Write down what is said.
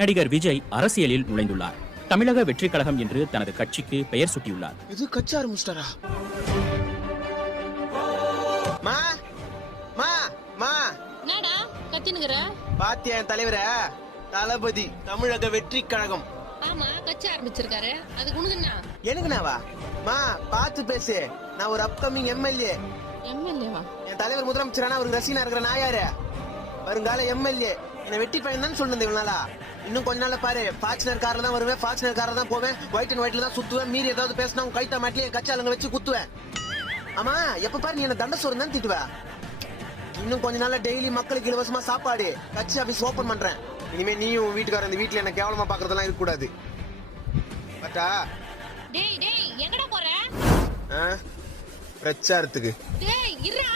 நடிகர் விஜய் அரசியலில் நுழைந்துள்ளார். தமிழக வெற்றிக் கழகம் என்று தனது கட்சிக்கு பெயர் சூட்டியுள்ளார். இது கட்சி ஆரம்பிச்சிட்டாரா? மா மா மா என்னடா கத்தினுக்குற? பாத்தியா என் தலைவர? தளபதி தமிழக வெற்றி கழகம். ஆமா கட்சி ஆரம்பிச்சிருக்காரு. அதுக்கு உனக்கு என்ன? எனக்குனாவா? மா பார்த்து பேசு. நான் ஒரு அப்கமிங் எம்எல்ஏ. எம்எல்ஏவா? என் தலைவர் முதலமைச்சரானா ஒரு ரசிகனா இருக்கிற நான் யாரு? வருங்கால எம்எல்ஏ. என்ன வெட்டி பையன் தான் சொன்னது இவ்வளவு நாளா. இன்னும் கொஞ்ச நாள்ல பாரு, ஃபார்ச்சுனர் கார்ல தான் வருவேன், ஃபார்ச்சுனர் கார்ல தான் போவேன், ஒயிட் அண்ட் ஒயிட்ல தான் சுத்துவேன். மீறி ஏதாவது பேசினா உன் கைத்தா மாட்டிலே கட்சி ஆளுங்க வச்சு குத்துவேன். ஆமா, எப்ப பாரு நீ என்ன தண்ட சோறு தான் திட்டுவ. இன்னும் கொஞ்ச நாள்ல டெய்லி மக்களுக்கு இலவசமா சாப்பாடு, கட்சி ஆபீஸ் ஓபன் பண்றேன். இனிமே நீயும் வீட்டுக்கார இந்த வீட்டுல என்ன கேவலமா பாக்குறதெல்லாம் இருக்க கூடாது. பட்டா டேய் டேய் எங்கடா போற? பிரச்சாரத்துக்கு. டேய் இருடா.